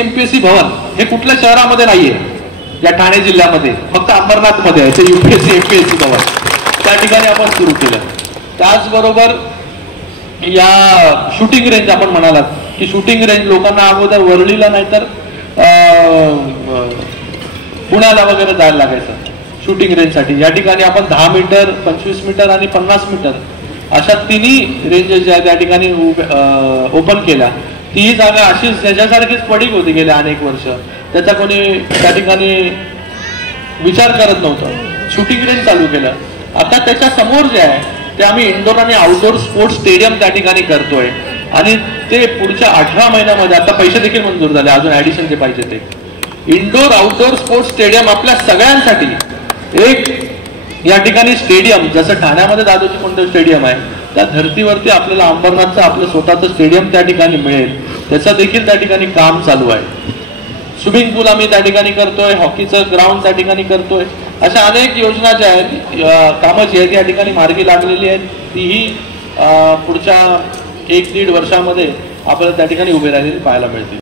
MPSC भवन हे कुठल्या शहरामध्ये नाहीये, या ठाणे जिल्ह्यामध्ये फक्त अंबरनाथ मध्ये आहे ते यूपीएससी एमपीएससी भवन. त्या ठिकाणी आपण सुरू केलं. त्याचबरोबर या शूटिंग रेंज आपण म्हणालात की शूटिंग रेंज लोकांना अगोदर वरळीला नाही तर पुण्याला वगैरे जायला लागायचं शूटिंग रेंजसाठी. या ठिकाणी आपण 10 मीटर, 25 मीटर आणि 50 मीटर अशा तिन्ही रेंजेस ज्या त्या ठिकाणी ओपन केल्या. ती जागा अशीच त्याच्यासारखीच पडीक होती गेल्या अनेक वर्ष. त्याचा कोणी त्या ठिकाणी विचार करत नव्हतं. शूटिंग रेंज चालू केलं. आता त्याच्या समोर जे आहे ते आम्ही इंडोर आणि आउटडोर स्पोर्ट्स स्टेडियम त्या ठिकाणी करतोय आणि ते पुढच्या 18 महिन्यामध्ये आता पैसे देखील मंजूर झाले, अजून ऍडिशन जे पाहिजे ते. इंडोर आउटडोर स्पोर्ट्स स्टेडियम आपल्या सगळ्यांसाठी एक या ठिकाणी स्टेडियम, जसं ठाण्यामध्ये दादोजी कोंडदेव स्टेडियम आहे त्या धर्तीवरती आपल्याला अंबरनाथचं आपलं स्वतःचं स्टेडियम त्या ठिकाणी मिळेल. त्याचं देखील त्या ठिकाणी काम चालू आहे. स्विमिंग पूल आम्ही त्या ठिकाणी करतोय, हॉकीचं ग्राउंड त्या ठिकाणी करतोय. अशा अनेक योजना ज्या आहेत, कामं जी आहेत या ठिकाणी मार्गी लागलेली आहेत. तीही पुढच्या 1-1.5 वर्षामध्ये आपल्याला त्या ठिकाणी उभे राहिलेली पाहायला मिळतील.